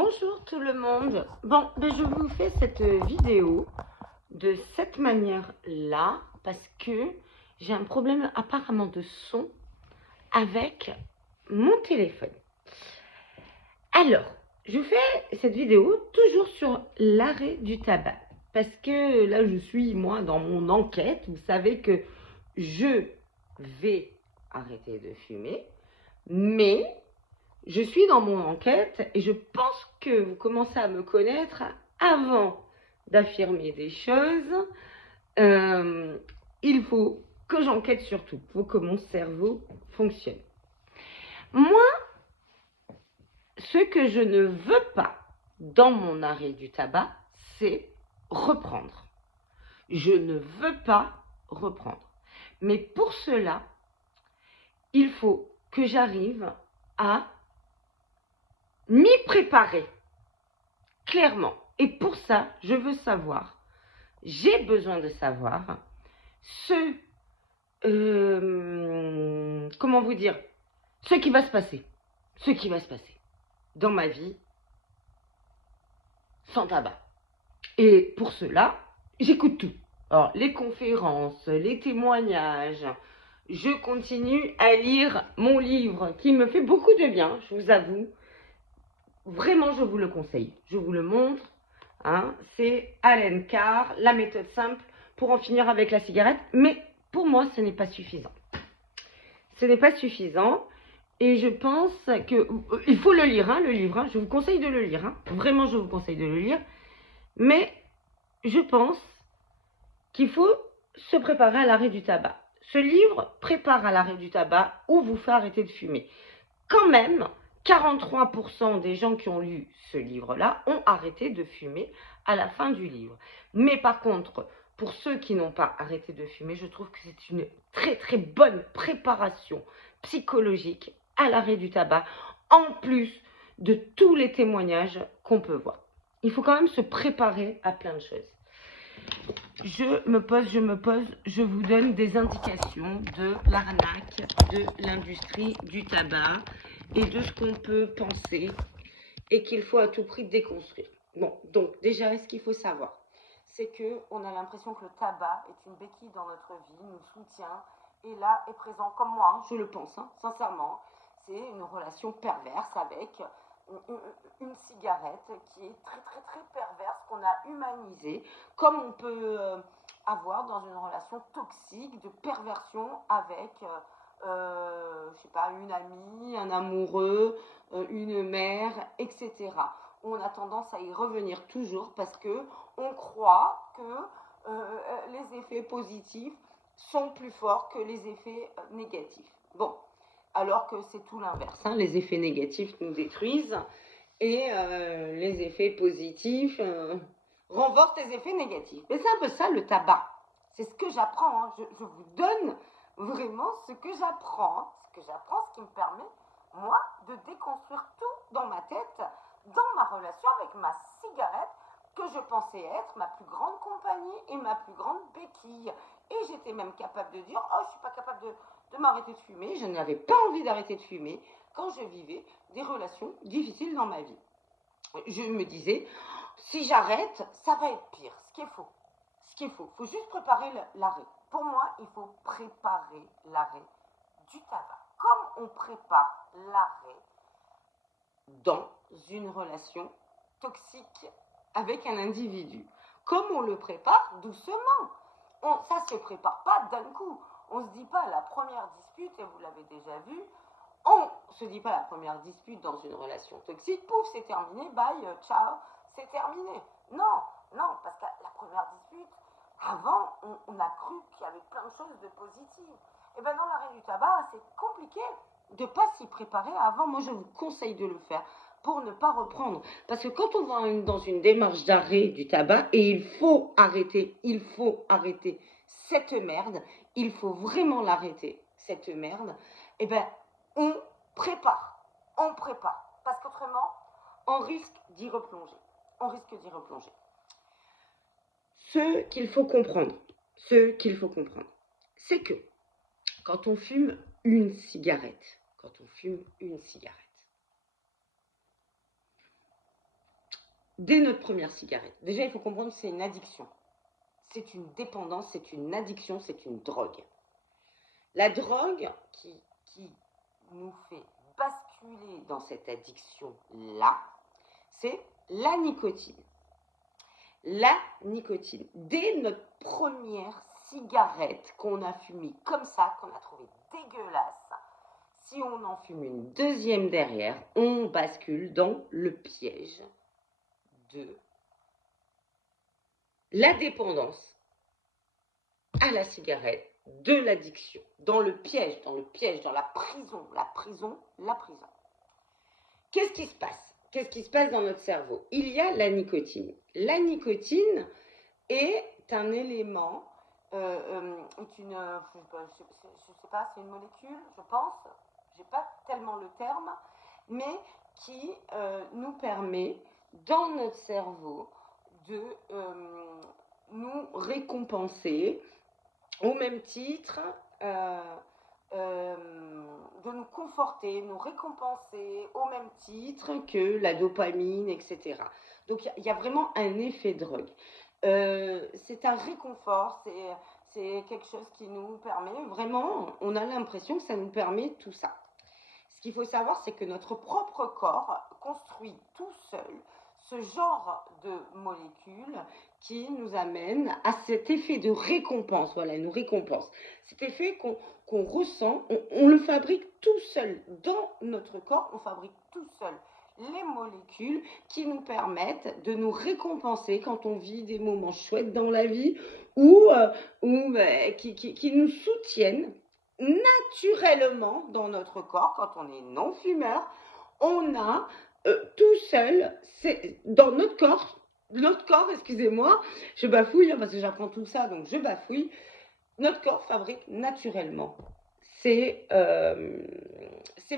Bonjour tout le monde. Bon, je vous fais cette vidéo de cette manière-là parce que j'ai un problème apparemment de son avec mon téléphone. Alors, je fais cette vidéo toujours sur l'arrêt du tabac parce que là, je suis moi dans mon enquête. Vous savez que je vais arrêter de fumer, mais je suis dans mon enquête et je pense que vous commencez à me connaître avant d'affirmer des choses. Il faut que j'enquête sur tout. Il faut que mon cerveau fonctionne. Moi, ce que je ne veux pas dans mon arrêt du tabac, c'est reprendre. Je ne veux pas reprendre. Mais pour cela, il faut que j'arrive à m'y préparer, clairement. Et pour ça, je veux savoir, j'ai besoin de savoir comment vous dire, ce qui va se passer dans ma vie sans tabac. Et pour cela, j'écoute tout. Alors, les conférences, les témoignages, je continue à lire mon livre qui me fait beaucoup de bien, je vous avoue. Vraiment, je vous le conseille. Je vous le montre. Hein, c'est Allen Carr, la méthode simple pour en finir avec la cigarette. Mais pour moi, ce n'est pas suffisant. Ce n'est pas suffisant. Et je pense que il faut le lire, hein, le livre. Hein, je vous conseille de le lire. Hein, vraiment, je vous conseille de le lire. Mais je pense qu'il faut se préparer à l'arrêt du tabac. Ce livre prépare à l'arrêt du tabac ou vous fait arrêter de fumer. Quand même, 43% des gens qui ont lu ce livre-là ont arrêté de fumer à la fin du livre. Mais par contre, pour ceux qui n'ont pas arrêté de fumer, je trouve que c'est une très très bonne préparation psychologique à l'arrêt du tabac, en plus de tous les témoignages qu'on peut voir. Il faut quand même se préparer à plein de choses. Je me pose, je vous donne des indications de l'arnaque de l'industrie du tabac et de ce qu'on peut penser et qu'il faut à tout prix déconstruire. Bon, donc déjà, ce qu'il faut savoir, c'est qu'on a l'impression que le tabac est une béquille dans notre vie, nous soutient et là est présent, comme moi, hein, je le pense, hein, sincèrement, c'est une relation perverse avec une cigarette qui est très très très perverse, qu'on a humanisée, comme on peut avoir dans une relation toxique de perversion avec je sais pas, une amie, un amoureux, une mère, etc. On a tendance à y revenir toujours parce que on croit que les effets positifs sont plus forts que les effets négatifs. Bon, alors que c'est tout l'inverse. Hein. Les effets négatifs nous détruisent et les effets positifs renforcent les effets négatifs. Mais c'est un peu ça le tabac. C'est ce que j'apprends. Hein. Je vous donne vraiment ce que j'apprends. Hein. Ce qui me permet, moi, de déconstruire tout dans ma tête, dans ma relation avec ma cigarette, que je pensais être ma plus grande compagnie et ma plus grande béquille. Et j'étais même capable de dire, oh, je ne suis pas capable de m'arrêter de fumer. Je n'avais pas envie d'arrêter de fumer quand je vivais des relations difficiles dans ma vie. Je me disais, si j'arrête, ça va être pire. Ce qui est faux. Il faut juste préparer l'arrêt. Pour moi, il faut préparer l'arrêt du tabac. Comme on prépare l'arrêt dans une relation toxique avec un individu. Comme on le prépare doucement. Ça ne se prépare pas d'un coup. On ne se dit pas la première dispute, et vous l'avez déjà vu, on ne se dit pas la première dispute dans une relation toxique, pouf, c'est terminé, bye, ciao, c'est terminé. Non, parce que la première dispute, avant, on a cru qu'il y avait plein de choses de positives. Et bien dans l'arrêt du tabac, c'est compliqué de ne pas s'y préparer avant. Moi, je vous conseille de le faire pour ne pas reprendre. Parce que quand on va dans une démarche d'arrêt du tabac, et il faut arrêter cette merde, il faut vraiment l'arrêter, cette merde, et bien on prépare. Parce qu'autrement, on risque d'y replonger. Ce qu'il faut comprendre, c'est que quand on fume une cigarette, dès notre première cigarette. Déjà, il faut comprendre que c'est une addiction. C'est une dépendance, c'est une addiction, c'est une drogue. La drogue qui nous fait basculer dans cette addiction-là, c'est la nicotine. La nicotine. Dès notre première cigarette qu'on a fumée comme ça, qu'on a trouvée dégueulasse, si on en fume une deuxième derrière, on bascule dans le piège de la dépendance à la cigarette, de l'addiction, dans le piège, dans la prison. Qu'est-ce qui se passe? Qu'est-ce qui se passe dans notre cerveau? Il y a la nicotine. La nicotine est un élément, est une, je sais pas, c'est une molécule, je pense, j'ai pas tellement le terme, mais qui nous permet, dans notre cerveau, de nous récompenser au même titre, de nous conforter, nous récompenser au même titre que la dopamine, etc. Donc il y a vraiment un effet drogue. C'est un réconfort, c'est quelque chose qui nous permet, vraiment, on a l'impression que ça nous permet tout ça. Ce qu'il faut savoir, c'est que notre propre corps construit tout seul ce genre de molécules qui nous amène à cet effet de récompense. Voilà, nous récompense. Cet effet qu'on ressent, on le fabrique tout seul dans notre corps, on fabrique tout seul les molécules qui nous permettent de nous récompenser quand on vit des moments chouettes dans la vie ou qui nous soutiennent naturellement dans notre corps. Quand on est non-fumeur, on a tout seul, dans notre corps, excusez-moi, je bafouille parce que j'apprends tout ça, donc je bafouille, notre corps fabrique naturellement ces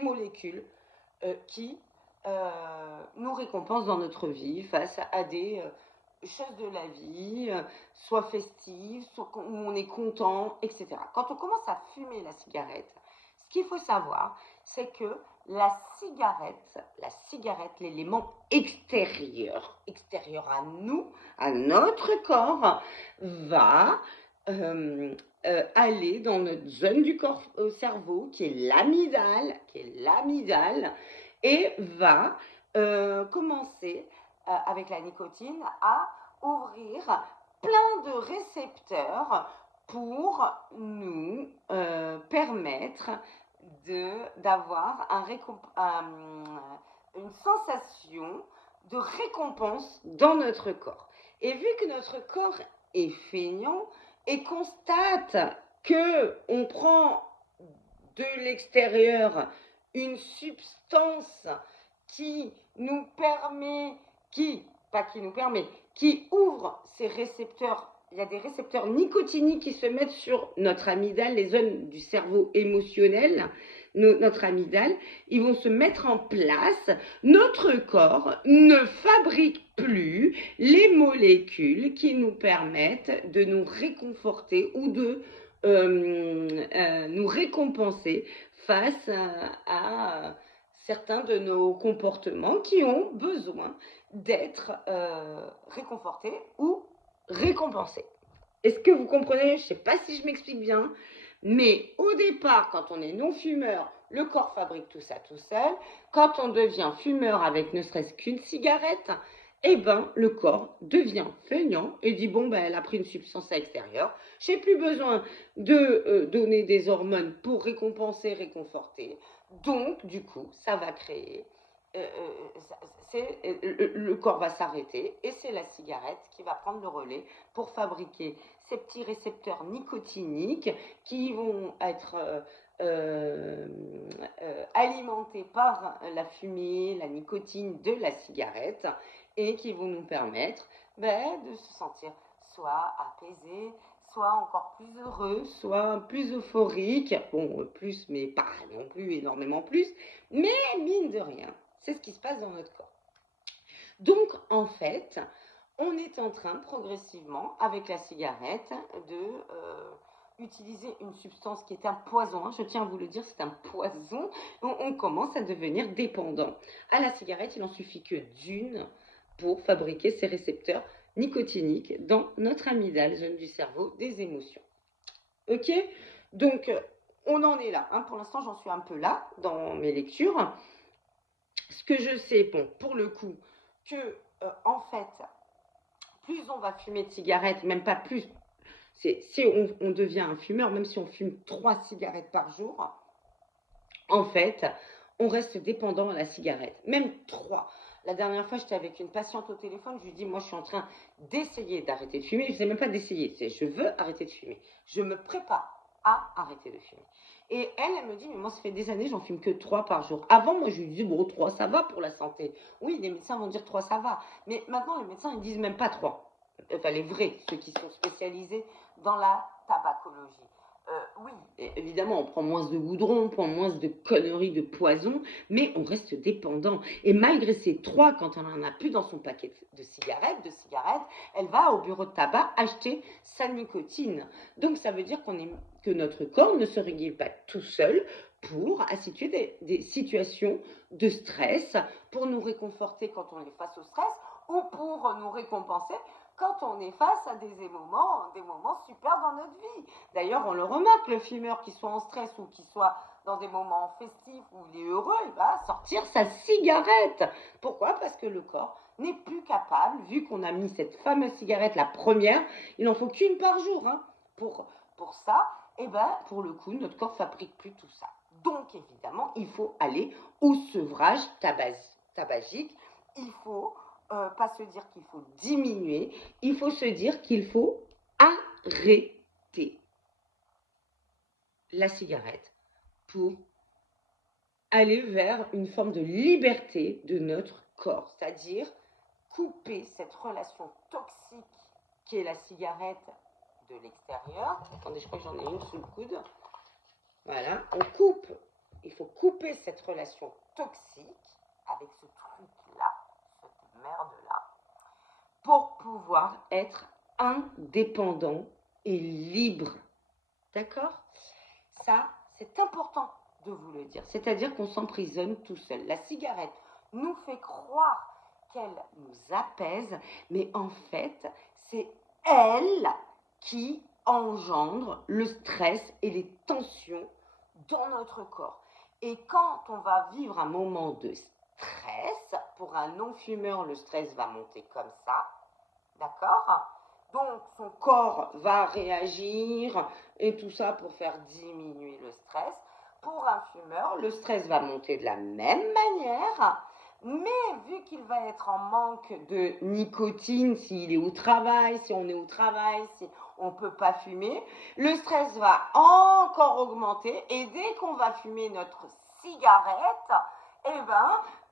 molécules qui nous récompensent dans notre vie face à des choses de la vie, soit festives, soit où on est content, etc. Quand on commence à fumer la cigarette, ce qu'il faut savoir, c'est que la cigarette, l'élément extérieur à nous, à notre corps, va aller dans notre zone du corps au cerveau, qui est l'amygdale, et va commencer avec la nicotine à ouvrir plein de récepteurs pour nous permettre d'avoir une sensation de récompense dans notre corps. Et vu que notre corps est feignant et constate qu'on prend de l'extérieur une substance qui ouvre ces récepteurs. Il y a des récepteurs nicotiniques qui se mettent sur notre amygdale, les zones du cerveau émotionnel, notre amygdale. Ils vont se mettre en place. Notre corps ne fabrique plus les molécules qui nous permettent de nous réconforter ou de nous récompenser face à certains de nos comportements qui ont besoin d'être réconfortés ou récompensés. Est-ce que vous comprenez? Je ne sais pas si je m'explique bien, mais au départ, quand on est non-fumeur, le corps fabrique tout ça tout seul. Quand on devient fumeur avec ne serait-ce qu'une cigarette, eh ben, le corps devient feignant et dit bon, ben, elle a pris une substance extérieure, j'ai plus besoin de donner des hormones pour récompenser, réconforter. Donc, du coup, ça va créer, le corps va s'arrêter et c'est la cigarette qui va prendre le relais pour fabriquer ces petits récepteurs nicotiniques qui vont être alimentés par la fumée, la nicotine de la cigarette et qui vont nous permettre de se sentir soit apaisé, soit encore plus heureux, soit plus euphorique, bon plus mais pas non plus énormément plus, mais mine de rien, c'est ce qui se passe dans notre corps. Donc en fait, on est en train progressivement avec la cigarette de utiliser une substance qui est un poison, je tiens à vous le dire, c'est un poison, on commence à devenir dépendant. À la cigarette, il en suffit que d'une pour fabriquer ces récepteurs nicotiniques dans notre amygdale, zone du cerveau des émotions. Ok? Donc, on en est là. Hein. Pour l'instant, j'en suis un peu là dans mes lectures. Ce que je sais, bon, pour le coup, que en fait, plus on va fumer de cigarettes, même pas plus, si on devient un fumeur, même si on fume 3 cigarettes par jour, en fait, on reste dépendant à la cigarette. Même 3. La dernière fois, j'étais avec une patiente au téléphone, je lui dis, moi, je suis en train d'essayer d'arrêter de fumer. Je ne sais même pas d'essayer, je veux arrêter de fumer. Je me prépare à arrêter de fumer. Et elle me dit, mais moi, ça fait des années, j'en fume que 3 par jour. Avant, moi, je lui disais, bon, 3, ça va pour la santé. Oui, les médecins vont dire 3, ça va. Mais maintenant, les médecins, ils disent même pas 3. Enfin, les vrais, ceux qui sont spécialisés dans la tabacologie. Oui, évidemment, on prend moins de goudron, on prend moins de conneries, de poison, mais on reste dépendant. Et malgré ces 3, quand on n'en a plus dans son paquet de cigarettes, elle va au bureau de tabac acheter sa nicotine. Donc ça veut dire que notre corps ne se régule pas tout seul pour instituer des situations de stress, pour nous réconforter quand on est face au stress, ou pour nous récompenser quand on est face à des moments super dans notre vie. D'ailleurs, on le remarque, le fumeur qui soit en stress ou qui soit dans des moments festifs où il est heureux, il va sortir sa cigarette. Pourquoi? Parce que le corps n'est plus capable, vu qu'on a mis cette fameuse cigarette, la première, il n'en faut qu'une par jour. Hein, pour ça, et pour le coup, notre corps ne fabrique plus tout ça. Donc, évidemment, il faut aller au sevrage tabagique. Il faut pas se dire qu'il faut diminuer, il faut se dire qu'il faut arrêter la cigarette pour aller vers une forme de liberté de notre corps, c'est-à-dire couper cette relation toxique qui est la cigarette de l'extérieur. Attendez, je crois que j'en ai une sous le coude. Voilà, il faut couper cette relation toxique avec ce truc-là, cette merde-là, pour pouvoir être indépendant et libre. D'accord? Ça, c'est important de vous le dire. C'est-à-dire qu'on s'emprisonne tout seul. La cigarette nous fait croire qu'elle nous apaise, mais en fait, c'est elle qui engendre le stress et les tensions dans notre corps. Et quand on va vivre un moment de stress, pour un non-fumeur, le stress va monter comme ça, d'accord? Donc, son corps va réagir et tout ça pour faire diminuer le stress. Pour un fumeur, le stress va monter de la même manière, mais vu qu'il va être en manque de nicotine, s'il est au travail, si on est au travail, si on ne peut pas fumer, le stress va encore augmenter et dès qu'on va fumer notre cigarette,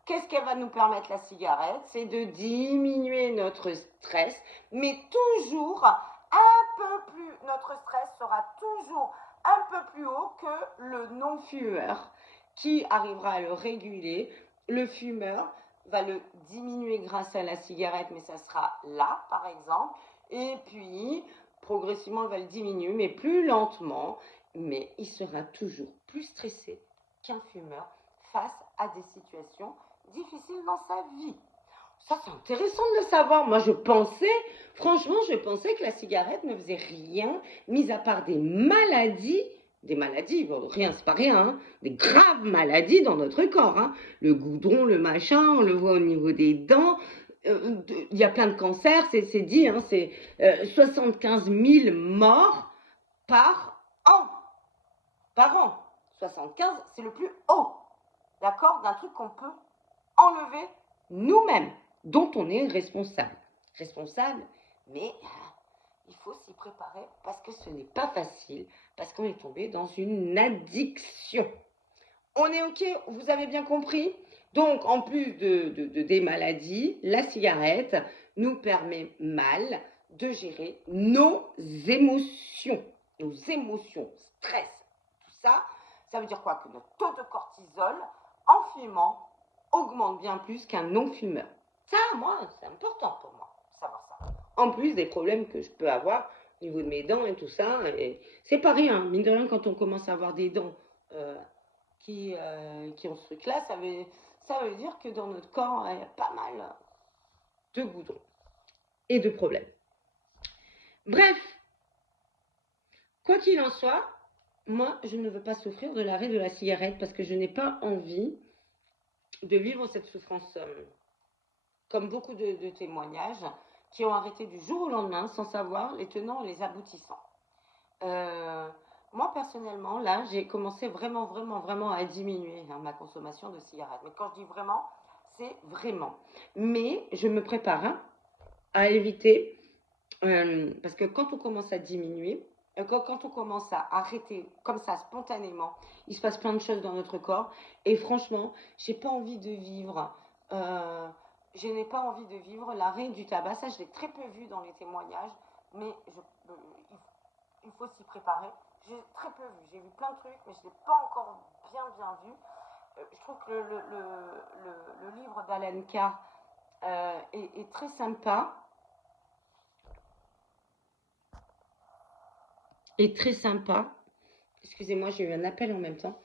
qu'est-ce qu'elle va nous permettre, la cigarette? C'est de diminuer notre stress, mais toujours un peu plus, notre stress sera toujours un peu plus haut que le non-fumeur qui arrivera à le réguler. Le fumeur va le diminuer grâce à la cigarette, mais ça sera là, par exemple, et puis progressivement, il va le diminuer, mais plus lentement, mais il sera toujours plus stressé qu'un fumeur face à des situations difficiles dans sa vie. Ça, c'est intéressant de le savoir. Moi, franchement, je pensais que la cigarette ne faisait rien, mis à part des maladies, bon, rien, c'est pas rien, hein, des graves maladies dans notre corps. Hein. Le goudron, le machin, on le voit au niveau des dents. Il y a plein de cancers, c'est dit, hein, c'est 75 000 morts par an. Par an. 75, c'est le plus haut, d'accord, d'un truc qu'on peut enlever nous-mêmes, dont on est responsable. Responsable, mais il faut s'y préparer parce que ce n'est pas facile, parce qu'on est tombé dans une addiction. On est OK? Vous avez bien compris? Donc, en plus des maladies, la cigarette nous permet mal de gérer nos émotions. Nos émotions, stress, tout ça. Ça veut dire quoi? Que notre taux de cortisol en fumant augmente bien plus qu'un non-fumeur. Ça, moi, c'est important pour moi de savoir ça. En plus des problèmes que je peux avoir au niveau de mes dents et tout ça. Et c'est pas rien. Mine de rien, quand on commence à avoir des dents qui ont ce truc-là, ça veut dire que dans notre corps, il y a pas mal de goudron et de problèmes. Bref, quoi qu'il en soit, moi, je ne veux pas souffrir de l'arrêt de la cigarette parce que je n'ai pas envie de vivre cette souffrance comme beaucoup de témoignages qui ont arrêté du jour au lendemain sans savoir les tenants et les aboutissants. Moi, personnellement, là, j'ai commencé vraiment à diminuer ma consommation de cigarettes. Mais quand je dis vraiment, c'est vraiment. Mais je me prépare à éviter, parce que quand on commence à diminuer, quand on commence à arrêter comme ça spontanément, il se passe plein de choses dans notre corps. Et franchement, j'ai pas envie de vivre. Je n'ai pas envie de vivre l'arrêt du tabac. Ça, je l'ai très peu vu dans les témoignages, mais il faut s'y préparer. J'ai très peu vu. J'ai vu plein de trucs, mais je ne l'ai pas encore bien vu. Je trouve que le livre d'Alan Carr est très sympa. Excusez-moi, j'ai eu un appel en même temps.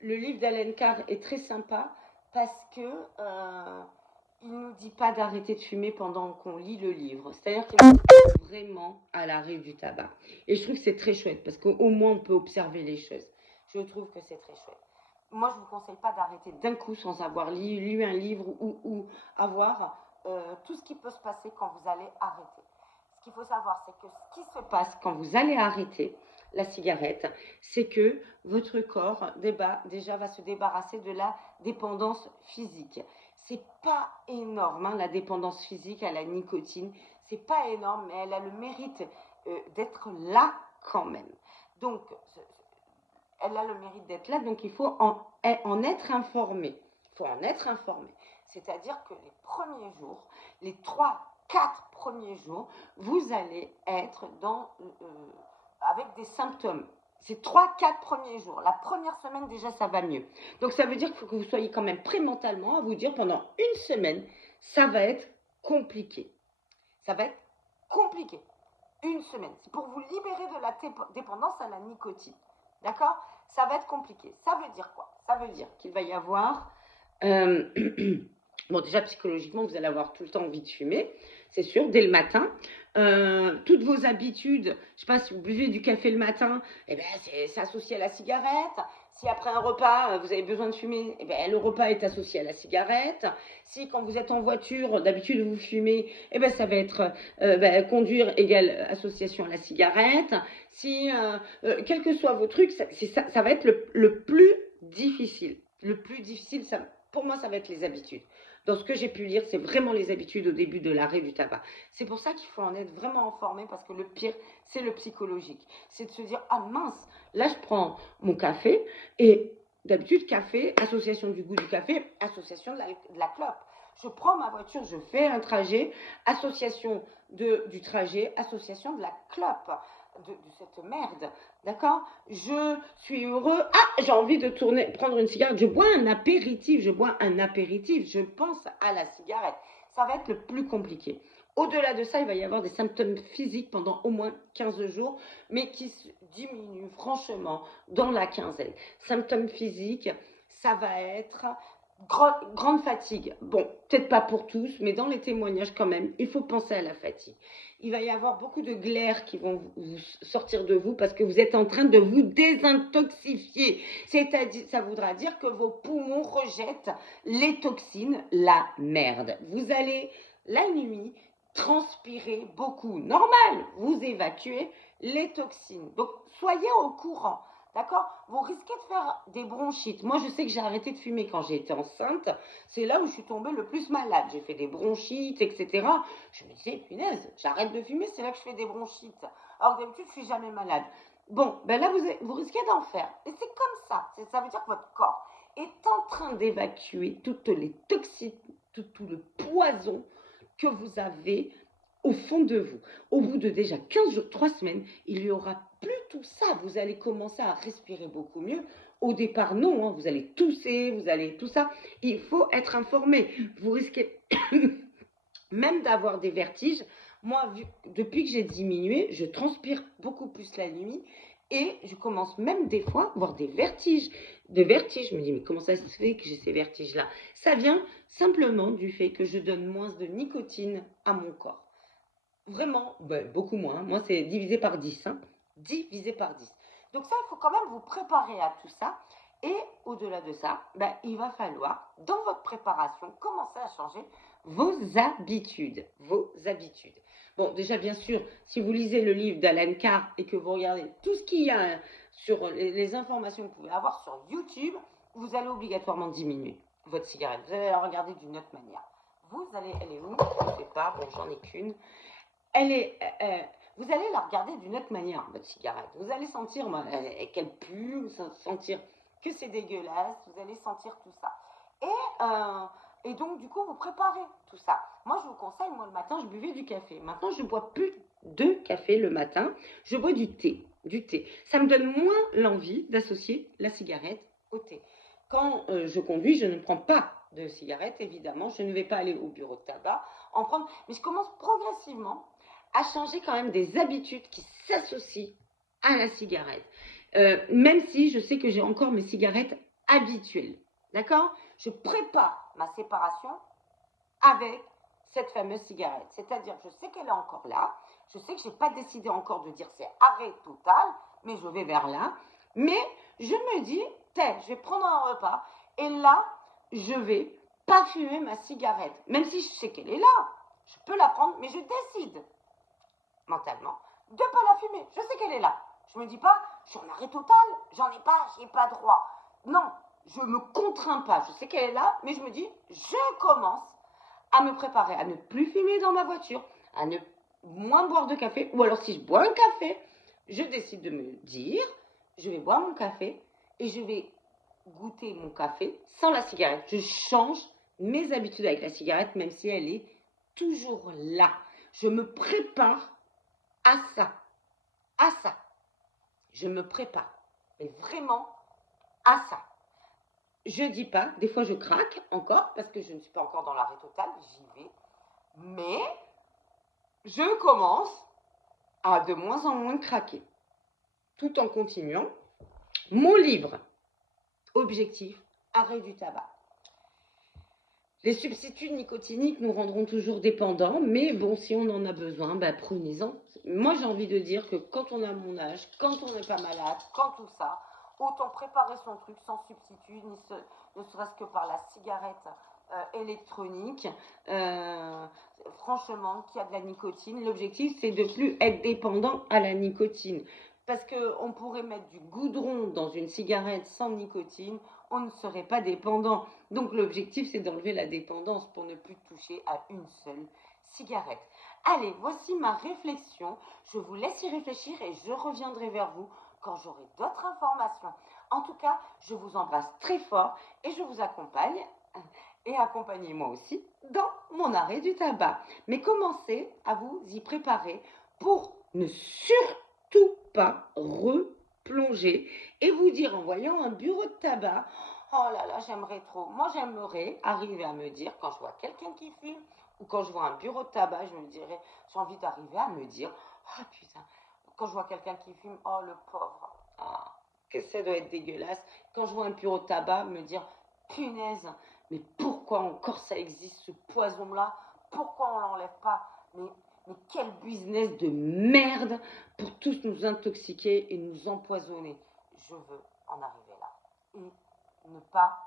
Le livre d'Alan Carr est très sympa parce que il ne nous dit pas d'arrêter de fumer pendant qu'on lit le livre. C'est-à-dire qu'il nous dit vraiment à l'arrêt du tabac. Et je trouve que c'est très chouette parce qu'au moins on peut observer les choses. Je trouve que c'est très chouette. Moi, je ne vous conseille pas d'arrêter d'un coup sans avoir lu un livre ou avoir tout ce qui peut se passer quand vous allez arrêter. Ce qu'il faut savoir, c'est que ce qui se passe quand vous allez arrêter la cigarette, c'est que votre corps déjà va se débarrasser de la dépendance physique. C'est pas énorme, la dépendance physique à la nicotine. C'est pas énorme, mais elle a le mérite d'être là quand même. Donc, elle a le mérite d'être là, donc il faut en être informé. Il faut en être informé. C'est-à-dire que les premiers jours, les 3-4 premiers jours, vous allez être avec des symptômes. Ces 3-4 premiers jours, la première semaine déjà ça va mieux. Donc ça veut dire qu'il faut que vous soyez quand même prêt mentalement à vous dire pendant une semaine, ça va être compliqué. Ça va être compliqué. Une semaine. C'est pour vous libérer de la dépendance à la nicotine. D'accord? Ça va être compliqué. Ça veut dire quoi? Ça veut dire qu'il va y avoir... bon, déjà, psychologiquement, vous allez avoir tout le temps envie de fumer, c'est sûr, dès le matin. Toutes vos habitudes, je ne sais pas si vous buvez du café le matin, eh ben, c'est associé à la cigarette. Si après un repas, vous avez besoin de fumer, eh ben, le repas est associé à la cigarette. Si quand vous êtes en voiture, d'habitude vous fumez, eh ben, ça va être conduire égale association à la cigarette. Si, quel que soit vos trucs, ça va être le plus difficile. Le plus difficile, pour moi, ça va être les habitudes. Dans ce que j'ai pu lire, c'est vraiment les habitudes au début de l'arrêt du tabac. C'est pour ça qu'il faut en être vraiment informé parce que le pire, c'est le psychologique. C'est de se dire, ah mince, là je prends mon café et d'habitude, café, association du goût du café, association de la clope. Je prends ma voiture, je fais un trajet, association du trajet, association de la clope. De cette merde, d'accord? Je suis heureux. Ah, j'ai envie de prendre une cigarette. Je bois un apéritif, je pense à la cigarette. Ça va être le plus compliqué. Au-delà de ça, il va y avoir des symptômes physiques pendant au moins 15 jours, mais qui diminuent franchement dans la quinzaine. Symptômes physiques, ça va être grande fatigue. Bon, peut-être pas pour tous, mais dans les témoignages quand même, il faut penser à la fatigue. Il va y avoir beaucoup de glaires qui vont sortir de vous parce que vous êtes en train de vous désintoxifier. C'est-à-dire, ça voudra dire que vos poumons rejettent les toxines, la merde. Vous allez, la nuit, transpirer beaucoup. Normal, vous évacuez les toxines. Donc, soyez au courant. D'accord? Vous risquez de faire des bronchites. Moi, je sais que j'ai arrêté de fumer quand j'ai été enceinte. C'est là où je suis tombée le plus malade. J'ai fait des bronchites, etc. Je me disais, punaise, j'arrête de fumer, c'est là que je fais des bronchites. Alors d'habitude, je suis jamais malade. Bon, ben là, vous risquez d'en faire. Et c'est comme ça. Ça veut dire que votre corps est en train d'évacuer toutes les toxines, tout le poison que vous avez au fond de vous. Au bout de déjà 15 jours, 3 semaines, il y aura plus tout ça. Vous allez commencer à respirer beaucoup mieux. Au départ, non, vous allez tousser, vous allez tout ça. Il faut être informé. Vous risquez même d'avoir des vertiges. Moi, depuis que j'ai diminué, je transpire beaucoup plus la nuit Et je commence même des fois à avoir des vertiges. De vertiges, je me dis, mais comment ça se fait que j'ai ces vertiges-là? Ça vient simplement du fait que je donne moins de nicotine à mon corps. Vraiment, beaucoup moins. Moi, c'est divisé par 10. Divisé par 10. Donc ça, il faut quand même vous préparer à tout ça. Et au-delà de ça, il va falloir, dans votre préparation, commencer à changer vos habitudes. Vos habitudes. Bon, déjà, bien sûr, si vous lisez le livre d'Alan Carr et que vous regardez tout ce qu'il y a sur les informations que vous pouvez avoir sur YouTube, vous allez obligatoirement diminuer votre cigarette. Vous allez la regarder d'une autre manière. Vous allez, elle est où? Je ne sais pas, bon, j'en ai qu'une. Vous allez la regarder d'une autre manière, votre cigarette. Vous allez sentir qu'elle pue, vous allez sentir que c'est dégueulasse, vous allez sentir tout ça. Et donc, du coup, vous préparez tout ça. Moi, je vous conseille, moi, le matin, je buvais du café. Maintenant, je ne bois plus de café le matin. Je bois du thé. Du thé. Ça me donne moins l'envie d'associer la cigarette au thé. Quand je conduis, je ne prends pas de cigarette, évidemment. Je ne vais pas aller au bureau de tabac en prendre. Mais je commence progressivement à changer quand même des habitudes qui s'associent à la cigarette. Même si je sais que j'ai encore mes cigarettes habituelles. D'accord? Je prépare ma séparation avec cette fameuse cigarette. C'est-à-dire, je sais qu'elle est encore là. Je sais que je n'ai pas décidé encore de dire c'est arrêt total, mais je vais vers là. Mais je me dis, je vais prendre un repas et là, je vais pas fumer ma cigarette. Même si je sais qu'elle est là, je peux la prendre, mais je décide mentalement de ne pas la fumer. Je sais qu'elle est là. Je me dis pas, je suis en arrêt total, j'y ai pas droit. Non, je me contrains pas. Je sais qu'elle est là, mais je me dis, je commence à me préparer à ne plus fumer dans ma voiture, à ne moins boire de café, ou alors si je bois un café, je décide de me dire, je vais boire mon café et je vais goûter mon café sans la cigarette. Je change mes habitudes avec la cigarette, même si elle est toujours là. Je me prépare à ça. À ça. Je me prépare. Mais vraiment à ça. Je dis pas, des fois je craque encore, parce que je ne suis pas encore dans l'arrêt total, j'y vais. Mais je commence à de moins en moins craquer. Tout en continuant mon livre. Objectif, arrêt du tabac. Les substituts nicotiniques nous rendront toujours dépendants, mais bon, si on en a besoin, prenez-en. Moi, j'ai envie de dire que quand on a mon âge, quand on n'est pas malade, quand tout ça, autant préparer son truc sans substitut, ne serait-ce que par la cigarette électronique, franchement, qui a de la nicotine. L'objectif, c'est de ne plus être dépendant à la nicotine. Parce qu'on pourrait mettre du goudron dans une cigarette sans nicotine, on ne serait pas dépendant. Donc l'objectif, c'est d'enlever la dépendance pour ne plus toucher à une seule cigarette. Allez, voici ma réflexion. Je vous laisse y réfléchir et je reviendrai vers vous quand j'aurai d'autres informations. En tout cas, je vous embrasse très fort et je vous accompagne. Et accompagnez-moi aussi dans mon arrêt du tabac. Mais commencez à vous y préparer pour ne surtout pas replonger et vous dire en voyant un bureau de tabac, oh là là, j'aimerais trop. Moi, j'aimerais arriver à me dire, quand je vois quelqu'un qui fume ou quand je vois un bureau de tabac, je me dirais, j'ai envie d'arriver à me dire, oh putain, quand je vois quelqu'un qui fume, oh le pauvre, que ça doit être dégueulasse. Quand je vois un bureau de tabac, me dire, punaise, mais pourquoi encore ça existe, ce poison-là? Pourquoi on l'enlève pas? Mais quel business de merde pour tous nous intoxiquer et nous empoisonner. Je veux en arriver là. Et ne pas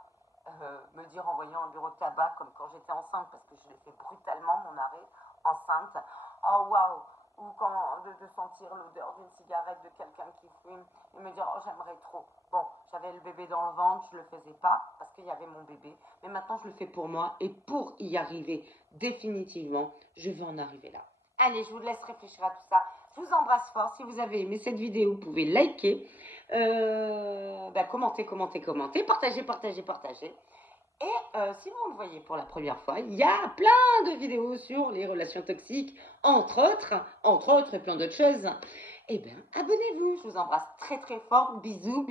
me dire en voyant un bureau de tabac comme quand j'étais enceinte, parce que je l'ai fait brutalement, mon arrêt enceinte. Oh waouh! Ou quand de sentir l'odeur d'une cigarette de quelqu'un qui fume et me dire oh j'aimerais trop. Bon, j'avais le bébé dans le ventre, je le faisais pas parce qu'il y avait mon bébé, mais maintenant je le fais pour moi et pour y arriver définitivement, je veux en arriver là. Allez, je vous laisse réfléchir à tout ça. Je vous embrasse fort. Si vous avez aimé cette vidéo, vous pouvez liker, commenter, partager. Et si vous me voyez pour la première fois, il y a plein de vidéos sur les relations toxiques, entre autres et plein d'autres choses. Eh bien, abonnez-vous. Je vous embrasse très très fort. Bisous.